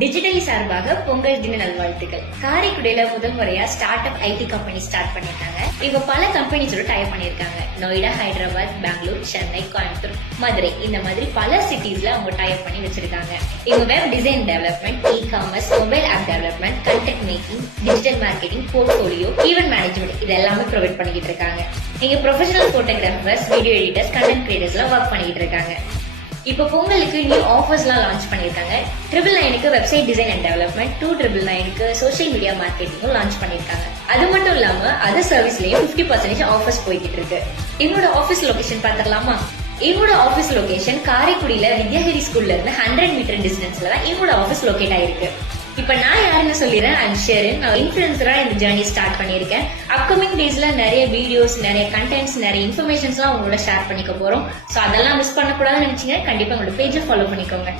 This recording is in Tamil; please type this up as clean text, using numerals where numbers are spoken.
டிஜிட்டலி சார்பாக பொங்கல் தின நல்வாழ்த்துக்கள். காரைக்குடியில முதல் முறையா start up IT company start பண்ணிருக்காங்க. இவங்க பல கம்பெனிஸோட டைப் பண்ணிருக்காங்க. நொய்டா, ஹைதராபாத், பெங்களூர், சென்னை, கோயம்புத்தூர், மதுரை இந்த மாதிரி பல சிட்டிஸ்ல அவங்க டைப் பண்ணி வச்சிருக்காங்க. இவங்க web design development, e commerce, mobile app development, content making, digital marketing, portfolio, event management இது எல்லாமே ப்ரொவைட் பண்ணிக்கிட்டு இருக்காங்க. இங்க professional photographers, video editors, content creators எல்லாம் ஒர்க் பண்ணிட்டு இருக்காங்க. இப்போ பொங்கலுக்கு நியூ ஆஃபர்ஸ் எல்லாம் லான்ச் பண்ணிருக்காங்க. 999 website design and development, 2999 social media மார்க்கெட்டிங்கும் லான்ச் பண்ணிருக்காங்க. அது மட்டும் இல்லாம அதர் சர்வீஸ்லயும் 50% ஆஃபர்ஸ் போய்கிட்டு இருக்கு. இவங்களோட ஆபீஸ் லொகேஷன் பாத்திரலாமா? இவங்களோட ஆபீஸ் லொகேஷன் காரைக்குடியில வித்யாஹரி ஸ்கூல்ல இருந்து 100 மீட்டர் டிஸ்டன்ஸ்ல தான் இவங்களோட ஆபீஸ் லொகேட் ஆயிருக்கு. இப்ப நான் யாருன்னு சொல்லிடுறேன். ஐம் ஷேரன். நான் இன்ஃபுளுசரா இந்த ஜர்னி ஸ்டார்ட் பண்ணிருக்கேன். அப்கமிங் டேஸ்ல நிறைய வீடியோஸ், நிறைய கண்டென்ட்ஸ், நிறைய இன்ஃபர்மேஷன்ஸ் எல்லாம் உங்களோட ஷேர் பண்ணிக்க போறோம். சோ அதெல்லாம் மிஸ் பண்ணக்கூடாதுன்னு நினைச்சீங்க, கண்டிப்பா உங்களோட பேஜை ஃபாலோ பண்ணிக்கோங்க.